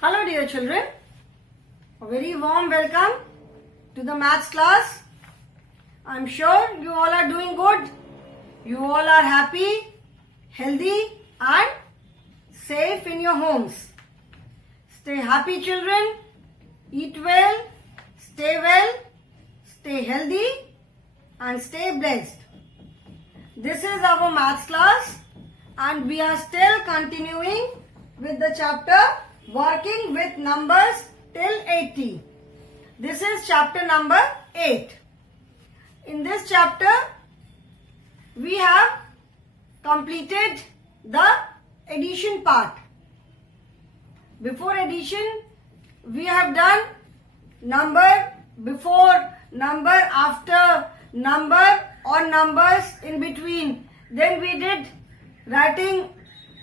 Hello dear children, a very warm welcome to the maths class. I'm sure you all are doing good. You all are happy, healthy and safe in your homes. Stay happy children, eat well, stay healthy and stay blessed. This is our maths class and we are still continuing with the chapter working with numbers till 80. This is chapter number 8. In this chapter, we have completed the addition part. Before addition, we have done number before, number after, number or numbers in between. Then we did writing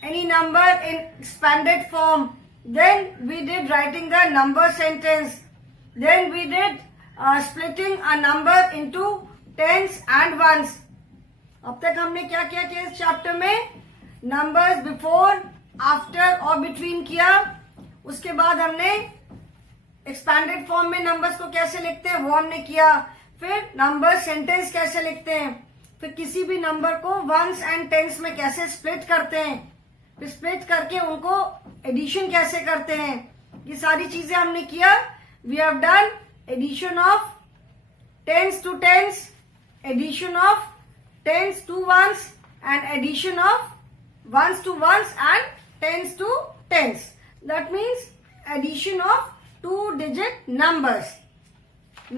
any number in expanded form. Then we did writing the number sentence. Then we did splitting a number into tens and ones. अब तक हमने क्या किया कि इस chapter में numbers before, after और between किया. उसके बाद हमने एक्सपैंडेड फॉर्म में नंबर्स को कैसे लिखते हैं वो हमने किया. फिर नंबर सेंटेंस कैसे लिखते हैं, फिर किसी भी नंबर को वंस एंड टेंस में कैसे स्प्लिट करते हैं, फिर स्प्लिट करके उनको एडिशन कैसे करते हैं, ये सारी चीजें हमने किया. We have done addition of tens to tens, addition of tens to ones and addition of ones to ones and tens to tens. That means addition of 2-digit numbers.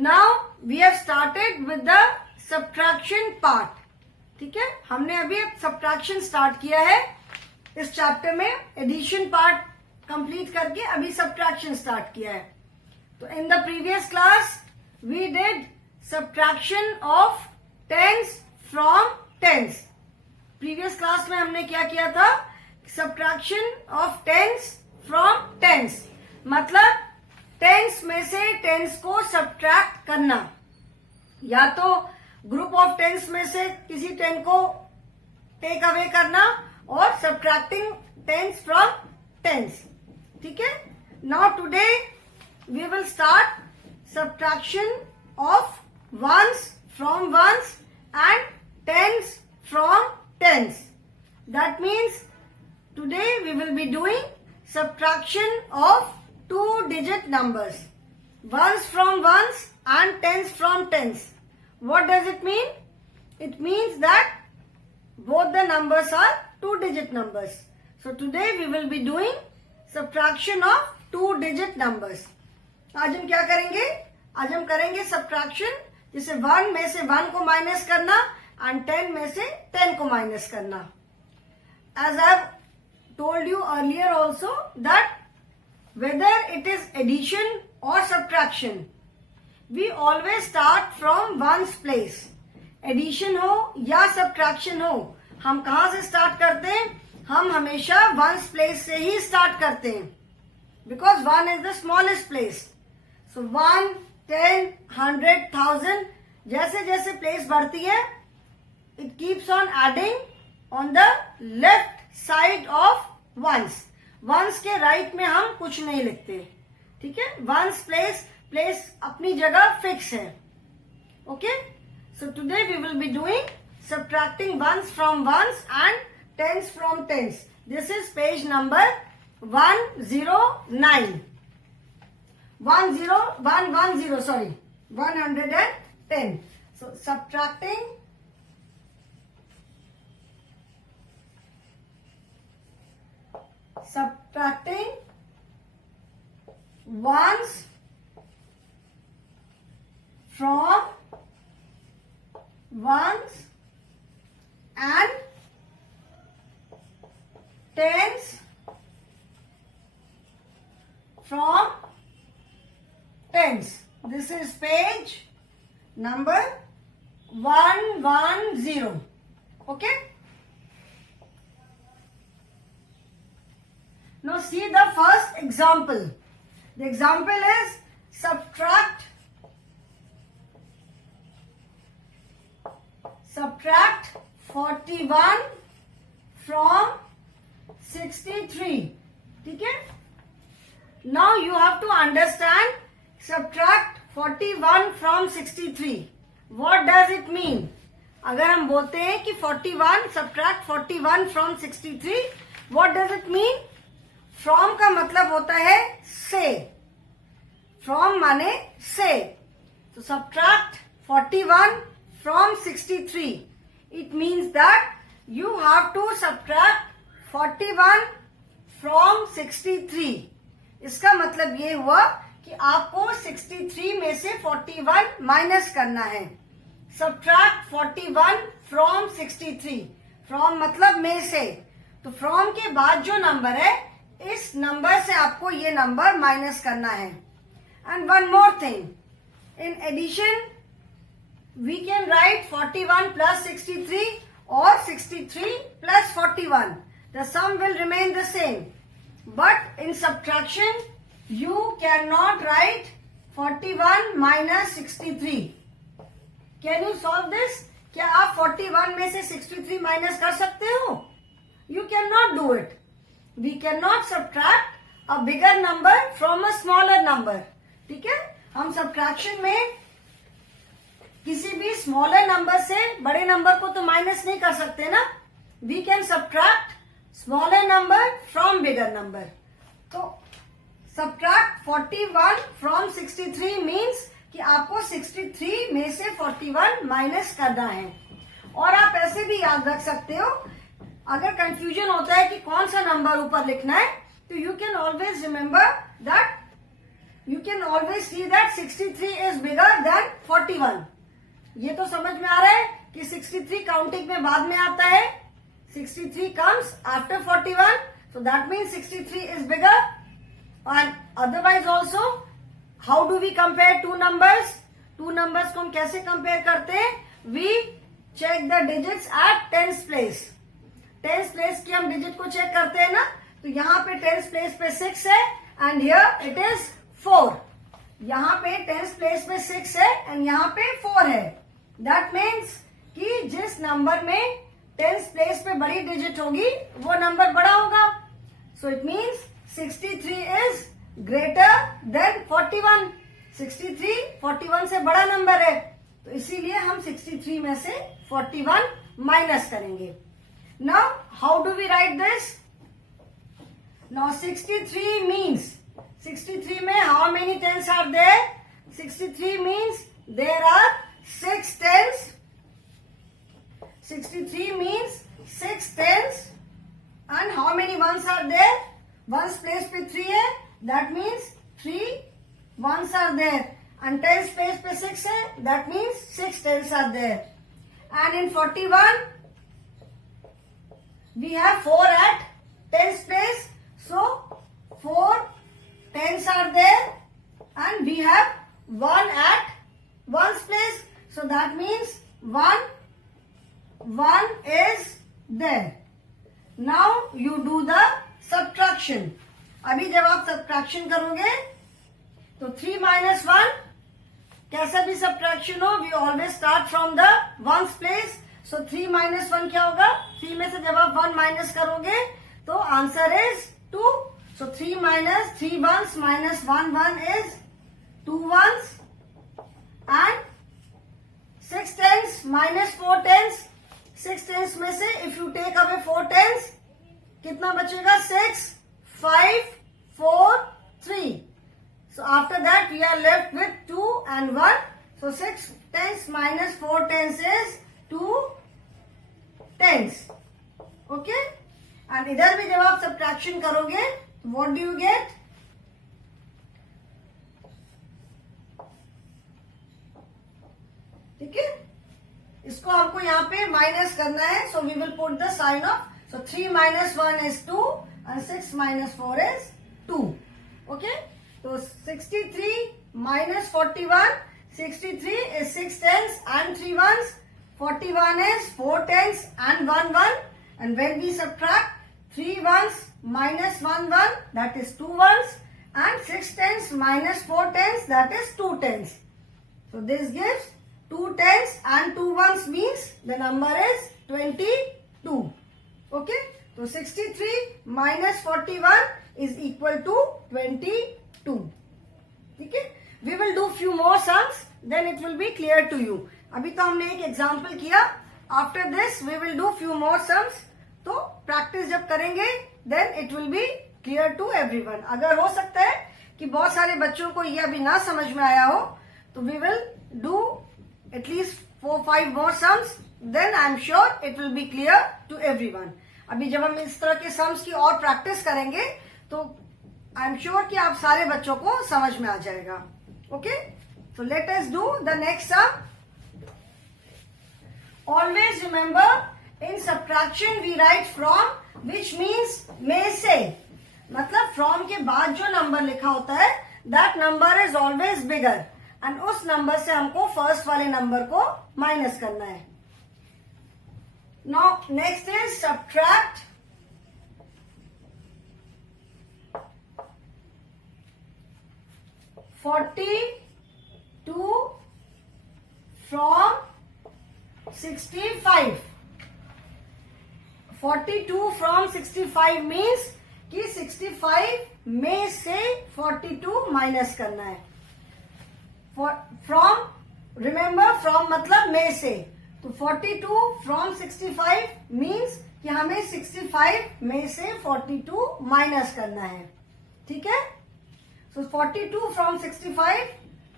Now we have started with the subtraction part. ठीक है, हमने अभी subtraction start किया है इस chapter में. Addition part complete करके अभी सब्ट्रैक्शन स्टार्ट किया है. तो in the previous class we did subtraction of tens from tens. Previous class में हमने क्या किया था, subtraction of tens from tens. मतलब टेंस में से टेंस को सब्ट्रैक्ट करना, या तो ग्रुप ऑफ टेंस में से किसी टेन को टेक अवे करना और सब्ट्रैक्टिंग टेंस फ्रॉम टेंस. ठीक है. Now today we will start subtraction of ones from ones and tens from tens. That means today we will be doing subtraction of 2-digit numbers, ones from ones and tens from tens. What does it mean? It means that both the numbers are 2-digit numbers. So today we will be doing subtraction of 2-digit numbers. आज हम क्या करेंगे, आज हम करेंगे subtraction, जिसे 1 में से 1 को माइनस करना and 10 में से 10 को माइनस करना. As I have told you earlier also that whether it is addition or subtraction, we always start from ones place. Addition हो या subtraction हो, हम कहाँ से start करते हैं, हम हमेशा ones place से ही start करते हैं, because 1 is the smallest place. So 1, 10, 100, 1000, जैसे जैसे place बढ़ती है, it keeps on adding on the left side of ones. Ones के राइट में हम कुछ नहीं लिखते. ठीक है, वंस प्लेस अपनी जगह फिक्स है. Okay, so today we will be doing subtracting ones from ones and tens from tens. This is page number 110. 110. So subtracting ones from ones and tens from tens. This is page number 110. Okay. Now see the first example. The example is subtract 41 from 63. ठीक है. Now you have to understand, subtract 41 from 63. What does it mean? अगर हम बोलते हैं कि 41 subtract 41 from 63, what does it mean? From का मतलब होता है से. From माने से. So subtract 41 from 63. It means that you have to subtract 41 from 63. इसका मतलब ये हुआ कि आपको 63 में से 41 माइनस करना है. Subtract 41 from 63. From मतलब में से. तो from के बाद जो नंबर है, इस नंबर से आपको ये नंबर माइनस करना है. And one more thing. In addition, we can write 41 plus 63 or 63 plus 41. The sum will remain the same. But in subtraction, you cannot write 41 minus 63. Can you solve this? क्या आप 41 में से 63 minus कर सकते हो? You cannot do it. We cannot subtract a bigger number from a smaller number. ठीक है? हम subtraction में किसी भी स्मॉलर नंबर से बड़े नंबर को तो माइनस नहीं कर सकते ना. We can subtract smaller number from bigger number. तो subtract 41 from 63 means कि आपको 63 में से 41 माइनस करना है. और आप ऐसे भी याद रख सकते हो, अगर कंफ्यूजन होता है कि कौन सा नंबर ऊपर लिखना है, तो you can always remember that, you can always see that 63 is bigger than 41. ये तो समझ में आ रहा है कि 63 काउंटिंग में बाद में आता है. 63 comes after 41, so that means 63 is bigger. And otherwise also, how do we compare two numbers? Two numbers को हम कैसे compare करते हैं? We check the digits at tens place. Tens place की हम digit को check करते हैं ना, तो यहाँ पे tens place पे 6 है and here it is 4. यहाँ पे tens place पे 6 है and यहाँ पे 4 है. That means कि जिस नंबर में टेंस प्लेस पे बड़ी डिजिट होगी वो नंबर बड़ा होगा. So it means 63 is greater than 41. 63 41 से बड़ा नंबर है, तो इसीलिए हम 63 में से 41 माइनस करेंगे. Now how do we write this? Now 63 means, 63 में how many tens are there? 63 means there are 6 tens. 63 means 6 tens. And how many ones are there? Ones place पे 3 है, that means 3 ones are there. And tens place पे 6 है, that means 6 tens are there. And in 41, we have 4 at tens place. So 4 tens are there. And we have 1 at ones place. So that means 1 is there. Now you do the subtraction. अभी जब आप subtraction करोगे तो 3 minus 1, कैसा भी subtraction हो, we always start from the ones place. So 3 minus 1 क्या होगा? 3 में से जब आप 1 minus करोगे तो answer is 2. So 3 minus 3 ones minus 1 1 is 2 ones. And 6 tens minus 4 tens. 6 tens में से if you take away 4 tens, कितना बचेगा? 6, 5, 4, 3. So after that we are left with 2 and 1. So 6 tens minus 4 tens is 2 tens. Okay? And इधर भी जब आप subtraction करोगे, what do you get? ठीक है? इसको आपको यहाँ पे माइनस करना है. So we will put the sign of. सो 3 minus 1 is 2 and 6 minus 4 is 2. Okay, तो 63 minus 41. 63 is 6 tens and 3 ones. 41 is 4 tens and 1 1. And when we subtract 3 ones minus 1 1, that is 2 ones. And 6 tens minus 4 tens, that is 2 tens. So this gives 2 tens and 2 ones means the number is 22. Okay? So 63 minus 41 is equal to 22. ठीक है, we will do few more sums, then it will be clear to you. अभी तो हमने एक example किया, after this we will do few more sums. तो practice जब करेंगे then it will be clear to everyone. अगर हो सकता है कि बहुत सारे बच्चों को ये अभी ना समझ में आया हो, तो we will do at least 4-5 more sums, then I am sure it will be clear to everyone. अभी जब हम इस तरह के सम्स की और प्रैक्टिस करेंगे तो आई एम श्योर कि आप सारे बच्चों को समझ में आ जाएगा. Okay, so let us do the next sum. Always remember in subtraction we write from, which means में से. मतलब फ्रॉम के बाद जो नंबर लिखा होता है that number is always bigger, and उस नंबर से हमको फर्स्ट वाले नंबर को माइनस करना है. Now next is subtract. (42) from 65. 42 from 65 means कि 65 में से 42 माइनस करना है. फ्रॉम, रिमेंबर फ्रॉम मतलब में से, तो 42 फ्रॉम 65 मीन्स कि हमें 65 में से 42 माइनस करना है. ठीक है, so 42 from 65,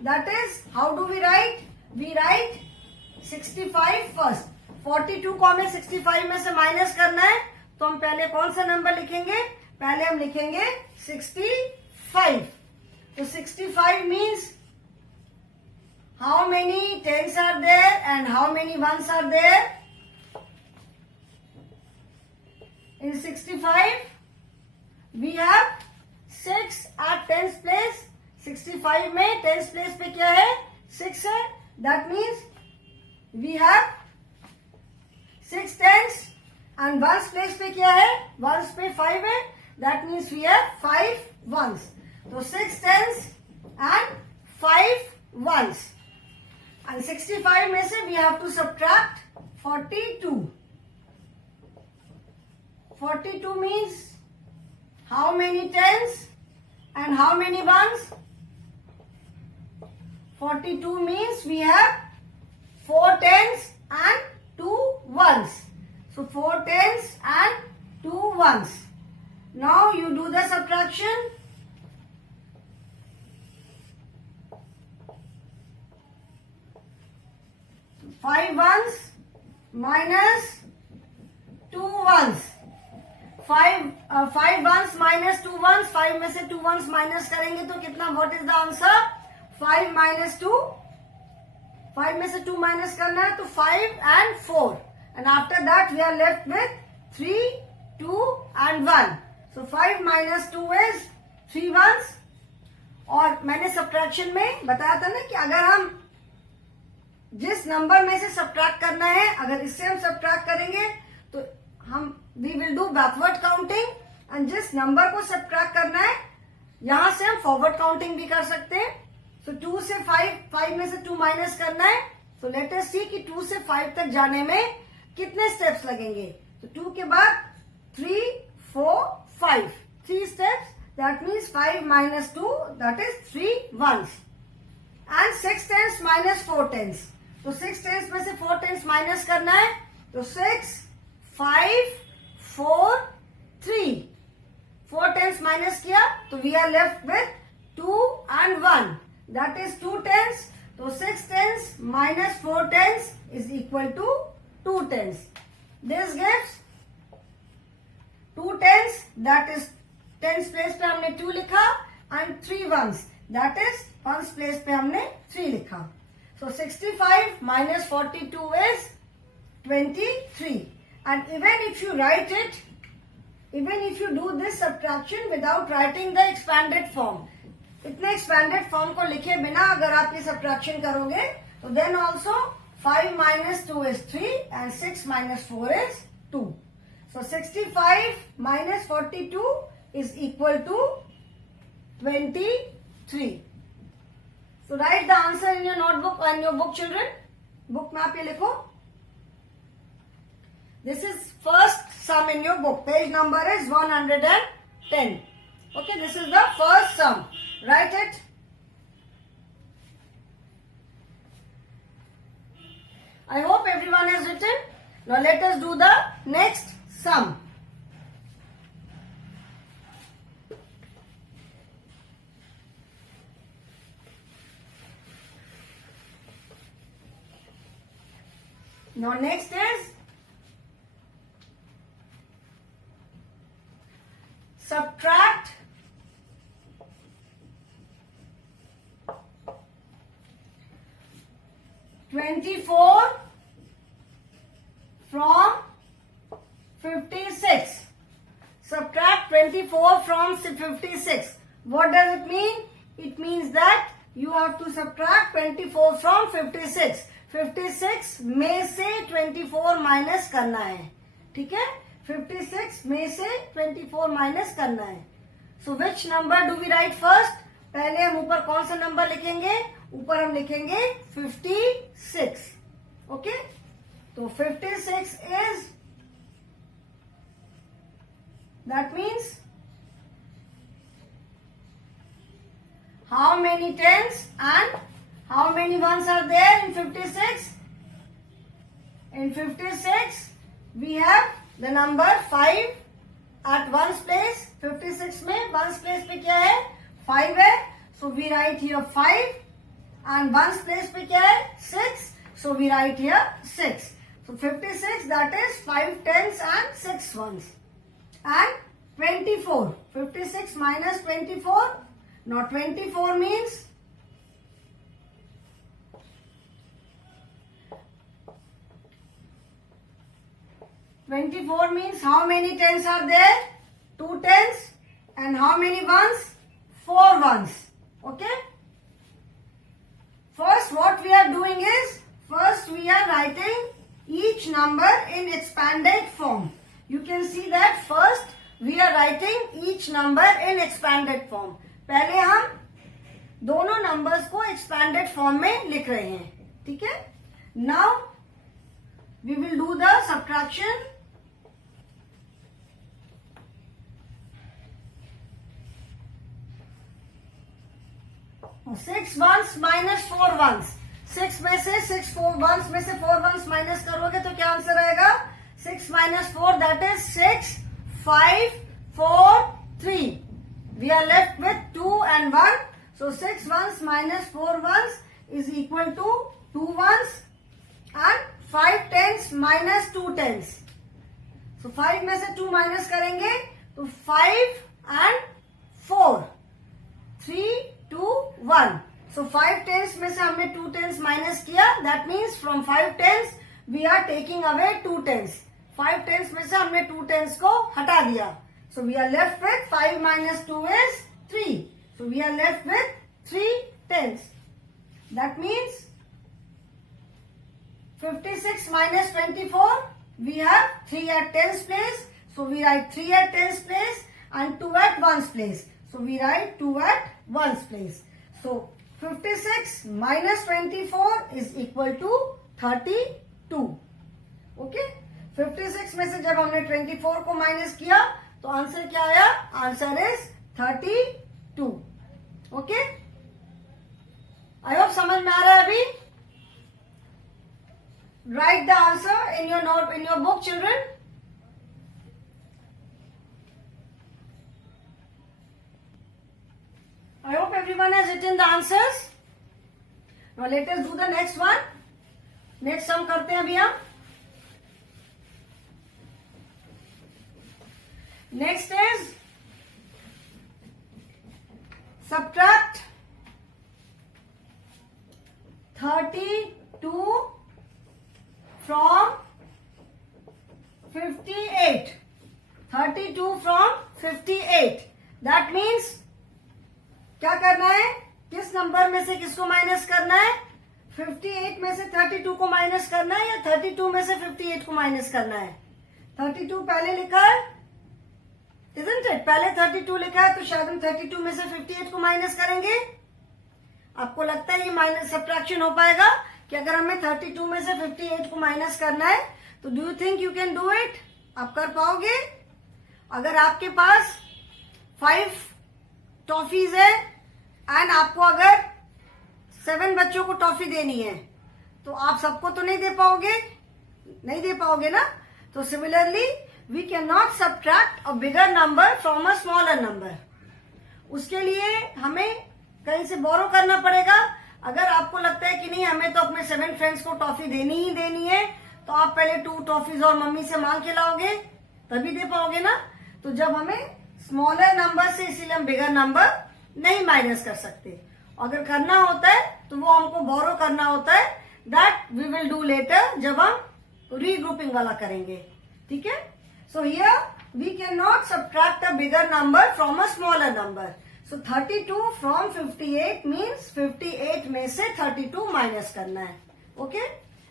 that is how do we write? We write 65 first. 42 को हमें 65 में से माइनस करना है, तो हम पहले कौन सा नंबर लिखेंगे? पहले हम लिखेंगे 65. तो 65 means how many tens are there and how many ones are there? In 65 we have 6 at tens place. 65 में tens place पे क्या है? 6 है. That means we have 6 tens, and ones place पे क्या है? ones पे 5 है. That means we have 5 ones. तो 6 tens and 5 ones. And 65 में से we have to subtract 42. 42 means how many tens and how many ones? 42 means we have 4 tens and 2 ones. So 4 tens and 2 ones. Now you do the subtraction. Five ones minus 2 ones. Five ones minus 2 ones. 5 में से 2 ones minus करेंगे तो कितना? What is the answer? 5 minus 2. 5 में से 2 minus करना है तो 5 and 4. And after that we are left with 3, 2 and 1. So 5 minus 2 is 3 ones. और मैंने सब्ट्रैक्शन में बताया था ना कि अगर हम जिस नंबर में से सब्ट्रैक्ट करना है, अगर इससे हम सब्ट्रैक्ट करेंगे तो हम we will do backward counting, and जिस नंबर को सब्ट्रैक्ट करना है यहां से हम फॉरवर्ड काउंटिंग भी कर सकते हैं. सो 2 से 5 में से 2 माइनस करना है. सो लेट अस सी कि 2 से 5 तक जाने में कितने स्टेप्स लगेंगे. तो 2 के बाद 3, 4, 5, 3 steps. That means 5 minus 2, that is 3 ones. And 6 tens minus 4 tens. तो 6 tens में से 4 tens माइनस करना है. तो 6, 5, 4, 3. 4 tens माइनस किया तो we are left with 2 and 1. That is 2 tens. तो 6 tens minus 4 tens is equal to 2 tens. This gives 2 tens, that is tens place पे हमने 2 लिखा, and 3 ones, that is ones place पे हमने 3 लिखा. So 65 minus 42 is 23. And even if you write it, even if you do this subtraction without writing the expanded form, इतने expanded form को लिखे बिना अगर आप ये subtraction करोगे तो then also 5 minus 2 is 3 and 6 minus 4 is 2. So 65 minus 42 is equal to 23. So write the answer in your notebook or in your book, children. Book में आप ये लिखो. This is first sum in your book. Page number is 110. Okay, this is the first sum. Write it. I hope everyone has written. Now let us do the next sum. Now next is subtract 24 from 56. Subtract 24 from 56. What does it mean? It means that you have to subtract 24 from 56. 56 में से 24 minus करना है. ठीक है, 56 में से 24 minus करना है. So which number do we write first? पहले हम ऊपर कौन सा नंबर लिखेंगे? ऊपर हम लिखेंगे 56. ओके, तो 56 is, that means how many tens and how many ones are there in 56? In 56 we have the number 5 at ones place. 56 में ones place पे क्या है? 5 है. So we write here 5 and ones place पे क्या है? 6. So we write here 6. So 56, that is 5 tens and 6 ones. And 24. 56 minus 24. Now 24 means 24 means how many tens are there? 2 tens. And how many ones? 4 ones. Okay. First what we are doing is, first we are writing each number in expanded form. You can see that first we are writing each number in expanded form. पहले हम दोनों numbers को expanded form में लिख रहे हैं. ठीक है. Now we will do the subtraction. Six ones minus 4 ones. 6 में से 6 वंस में से 4 वंस माइनस करोगे तो क्या आंसर आएगा? 6 minus 4, that is 6, 5, 4, 3. We are left with 2 and 1. So 6 ones minus 4 ones is equal to 2 ones and 5 tens minus 2 tens. So 5 में से 2 minus करेंगे तो 5 and 4. 3, 2, 1. So 5 tens में से हमने 2 tens minus किया. That means from 5 tens we are taking away 2 tens. 5 tens में से हमने 2 tens को हटा दिया. So we are left with 5 minus 2 is 3. So we are left with 3 tens. That means 56 minus 24, we have 3 at tens place. So we write 3 at tens place and 2 at ones place. So we write 2 at ones place. So 56 minus 24 is equal to 32. Okay? 56 में से जब हमने 24 को minus किया तो answer क्या आया? Answer is 32. Okay, I hope समझ में आ रहा है अभी. Write the answer in your note, in your book children. I hope everyone has written the answers. Now let us do the next one. Next sum करते हैं अभी हम. Next is subtract 32 from 58. 32 from 58. That means क्या करना है? किस number में से किसको माइनस करना है? 58 में से 32 को माइनस करना है या 32 में से 58 को माइनस करना है? 32 पहले लिखा है, isn't it? पहले 32 लिखा है तो शायद हम 32 में से 58 को माइनस करेंगे. आपको लगता है ये माइनस सब्ट्रैक्शन हो पाएगा कि अगर हमें 32 में से 58 को माइनस करना है तो do you think you can do it? आप कर पाओगे? अगर आपके पास 5 टॉफीज है एंड आपको अगर 7 बच्चों को टॉफी देनी है तो आप सबको तो नहीं दे पाओगे ना. तो similarly we can not subtract a bigger number from a smaller number. उसके लिए हमें कहीं से बोरो करना पड़ेगा. अगर आपको लगता है कि नहीं हमें तो अपने 7 फ्रेंड्स को टॉफी देनी ही देनी है तो आप पहले 2 टॉफीज और मम्मी से मांग के लाओगे तभी दे पाओगे ना. तो जब हमें स्मॉलर नंबर से, इसीलिए हम बिगर नंबर नहीं माइनस कर सकते. अगर करना होता है तो वो हमको बोरो करना होता है. That we will do later जब हम रीग्रुपिंग वाला करेंगे. ठीक है. So here we can not subtract a bigger number from a smaller number. So 32 from 58 means 58 में से 32 माइनस करना है. Okay.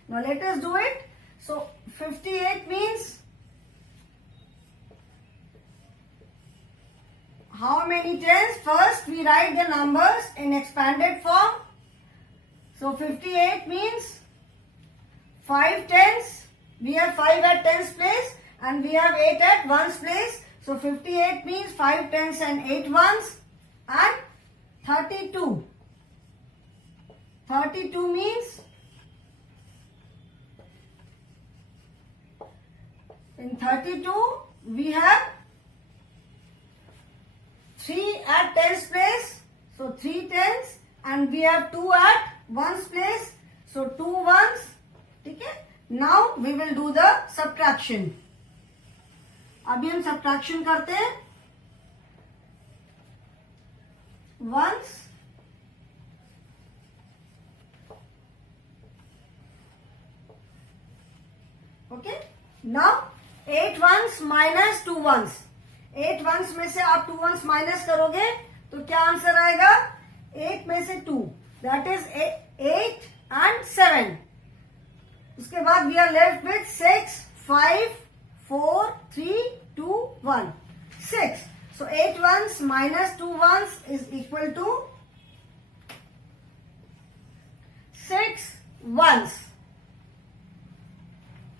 Now let us do it. So 58 means how many tens? First we write the numbers in expanded form. So 58 means 5 tens. We have 5 at tens place and we have 8 at ones place. So 58 means 5 tens and 8 ones. And 32. 32 means in 32 we have 3 at tens place, so 3 tens, and we have 2 at ones place, so 2 ones. ठीक है. Now we will do the subtraction. अभी हम subtraction करते हैं. Ones, okay. Now 8 ones minus 2 ones. 8 once में से आप 2 once minus करोगे तो क्या आंसर आएगा? 8 में से 2, दैट इज 8 एंड 7. उसके बाद we are left with 6, 5, 4, 3, 2, 1, 6. So 8 ones minus 2 ones is equal to 6 ones.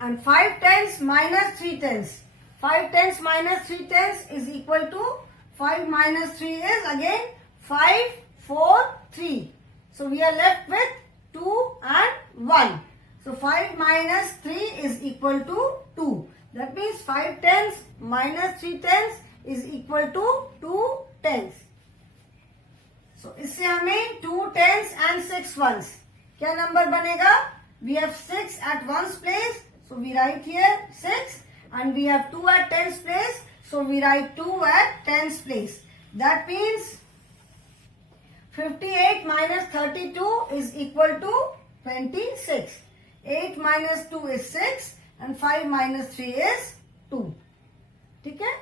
And 5 tens minus 3 tens. 5 tens minus 3 tens is equal to 5 minus 3 is again 5, 4, 3. So we are left with 2 and 1. So 5 minus 3 is equal to 2. That means 5 tens minus 3 tens is equal to 2 tens. So इससे हमें 2 tens and 6 ones. क्या number बनेगा? We have 6 at ones place. So we write here 6. And we have 2 at tens place, so we write 2 at tens place. That means 58 minus 32 is equal to 26. 8 minus 2 is 6 and 5 minus 3 is 2. ठीक है.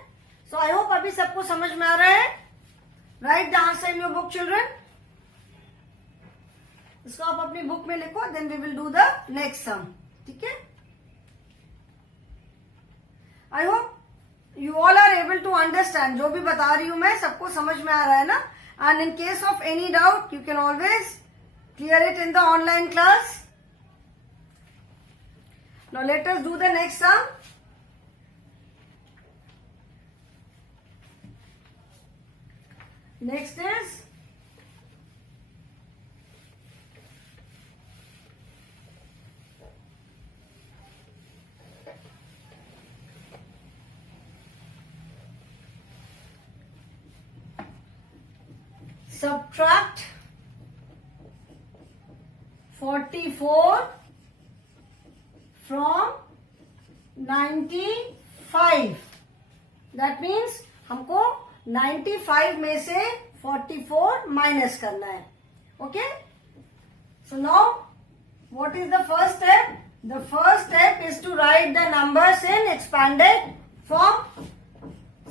So I hope अभी सबको समझ में आ रहा है. Write the answer in your book, children. इसको आप अपनी बुक में लिखो. Then we will do the next sum. ठीक है. I hope you all are able to understand. जो भी बता रही हूं मैं सबको समझ में आ रहा है ना. And in case of any doubt you can always clear it in the online class. Now let us do the next some. Next is subtract 44 from 95. That means हमको 95 में से 44 माइनस करना है. Okay. So now what is the first step? The first step is to write the numbers in expanded form.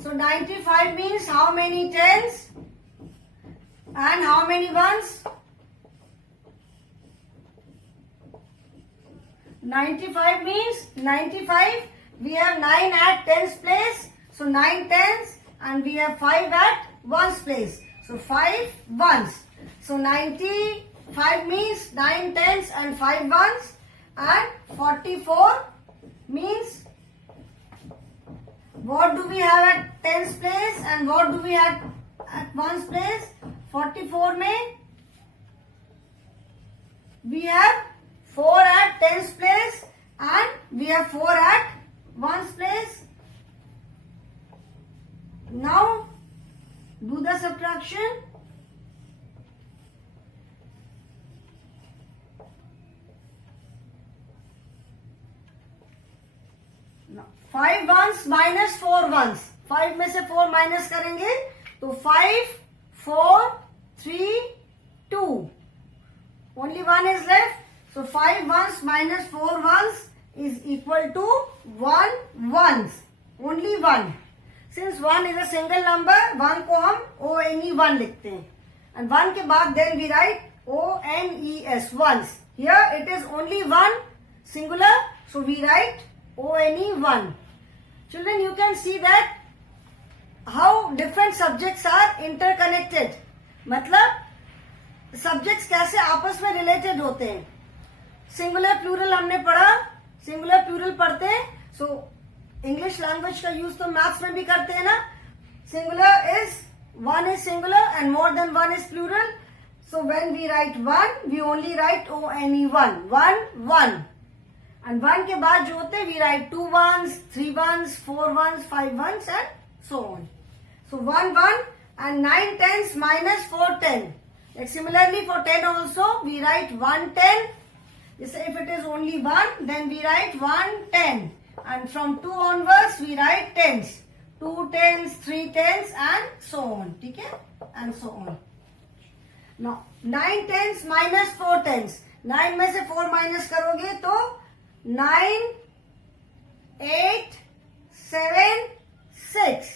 So 95 means how many tens? And how many ones? 95 means 95. We have 9 at tens place. So 9 tens and we have 5 at ones place. So 5 ones. So 95 means 9 tens and 5 ones. And 44 means what do we have at tens place and what do we have at ones place. 44 में we have 4 at tens place and we have 4 at ones place. Now do the subtraction. Now 5 ones minus 4 ones. 5 में से 4 minus करेंगे तो 5, 4, 3, 2. Only 1 is left. So 5 ones minus 4 ones is equal to 1 ones. Only 1. Since 1 is a single number, 1 को हम ONE1 लिखते हैं. And 1 के बाद then we write ONES, ones. Here it is only 1 singular, so we write ONE1. Children, you can see that how different subjects are interconnected. मतलब subjects कैसे आपस में related होते हैं. Singular plural हमने पढ़ा, singular plural पढ़ते हैं, so इंग्लिश लैंग्वेज का यूज तो मैथ्स में भी करते हैं ना. Singular is one is singular and more than one is plural. So when we write one we only write ONE1, 1 1. And 1 के बाद जो होते हैं we write 2 ones, 3 ones, 4 ones, 5 ones and so on. So 1 1 एंड 9 tens minus 4 10. Like similarly for 10 also we write 1 10. If it is only 1 then we write 1 10. And from 2 onwards we write tens. 2 tens, 3 tens and so on. ठीक है? And so on. Now 9 tens minus 4 tens. 9 में से 4 minus करोगे तो 9, 8, 7, 6.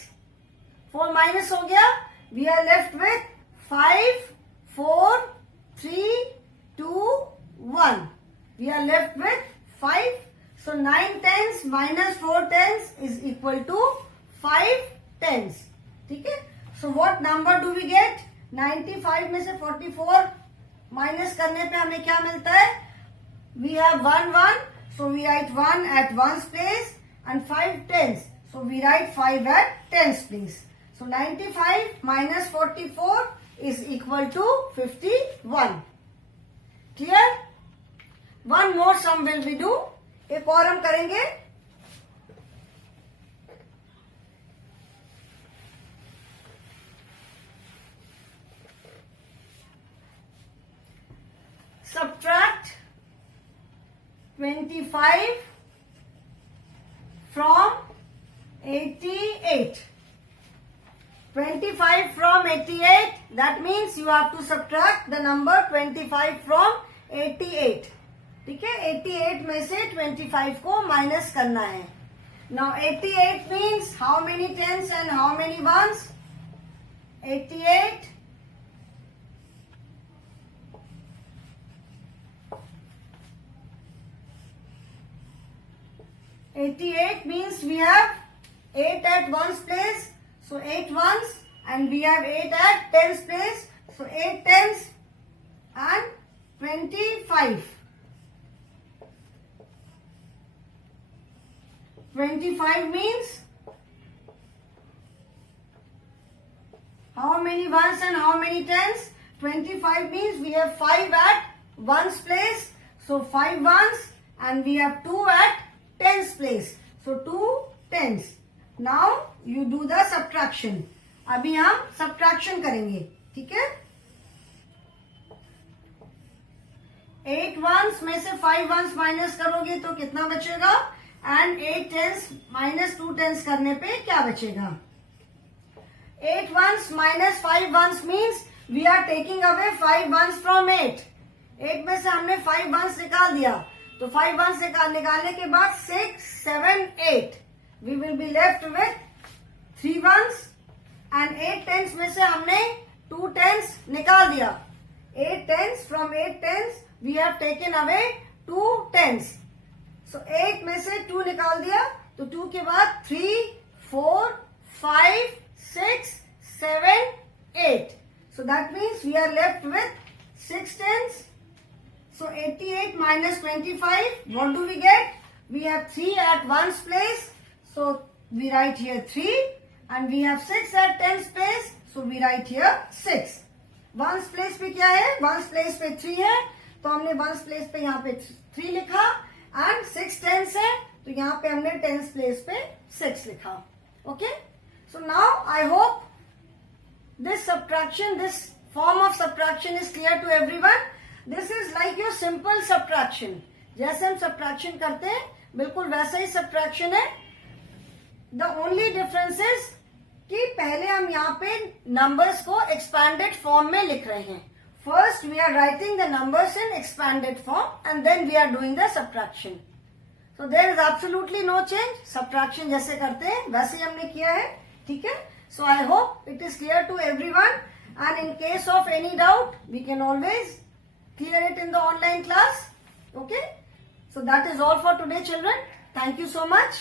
4 minus हो गया. We are left with 5, 4, 3, 2, 1. We are left with 5. So 9 tens minus 4 tens is equal to 5 tens. ठीक है? So what number do we get? 95 में से 44 माइनस करने पे हमें क्या मिलता है? We have 1 1, so we write 1 at ones place and 5 tens, so we write 5 at tens place. So 95 minus 44 is equal to 51. Clear? One more sum will we do. एक और हम करेंगे. Subtract 25 from 88. 25 from 88, that means you have to subtract the number 25 from 88. ठीक है? 88 में से 25 को minus करना है. Now 88 means how many tens and how many ones? 88 88 means we have 8 at ones place, so 8 ones, and we have 8 at tens place, so 8 tens and 25. 25 means how many ones and how many tens? 25 means we have 5 at ones place, so 5 ones, and we have 2 at tens place, so 2 tens. Now you do the subtraction. अभी हम subtraction करेंगे. ठीक है? 8 ones में से 5 ones minus करोगे तो कितना बचेगा? And 8 tens minus 2 tens करने पे क्या बचेगा? 8 ones minus 5 ones means we are taking away 5 ones from 8. 8 में से हमने 5 ones निकाल दिया, तो 5 ones निकालने के बाद 6, 7, 8. We will be left with 3 ones and 8 tens में से हमने 2 tens निकाल दिया. 8 tens, from 8 tens we have taken away 2 tens. So 8 में से 2 निकाल दिया, तो 2 के बाद 3, 4, 5, 6, 7, 8. So that means we are left with 6 tens. So 88 minus 25, what do we get? We have 3 at ones place, so we write here 3, and we have 6 at tens place, so we write here 6. Ones place पे क्या है? Once place पे 3 है, तो हमने once place पे यहाँ पे 3 लिखा. एंड 6 टेंस है, तो यहाँ पे हमने टेंस प्लेस पे 6 लिखा. Okay, so now I hope this subtraction, this form of subtraction is clear to everyone. This is like your simple subtraction. जैसे हम subtraction करते हैं बिल्कुल वैसा ही subtraction है. The only difference is कि पहले हम यहाँ पे numbers को expanded form में लिख रहे हैं. First we are writing the numbers in expanded form and then we are doing the subtraction. So there is absolutely no change. Subtraction जैसे करते हैं वैसे ही हमने किया है. ठीक है. So I hope it is clear to everyone, and in case of any doubt we can always clear it in the online class. Okay, so that is all for today, children. Thank you so much.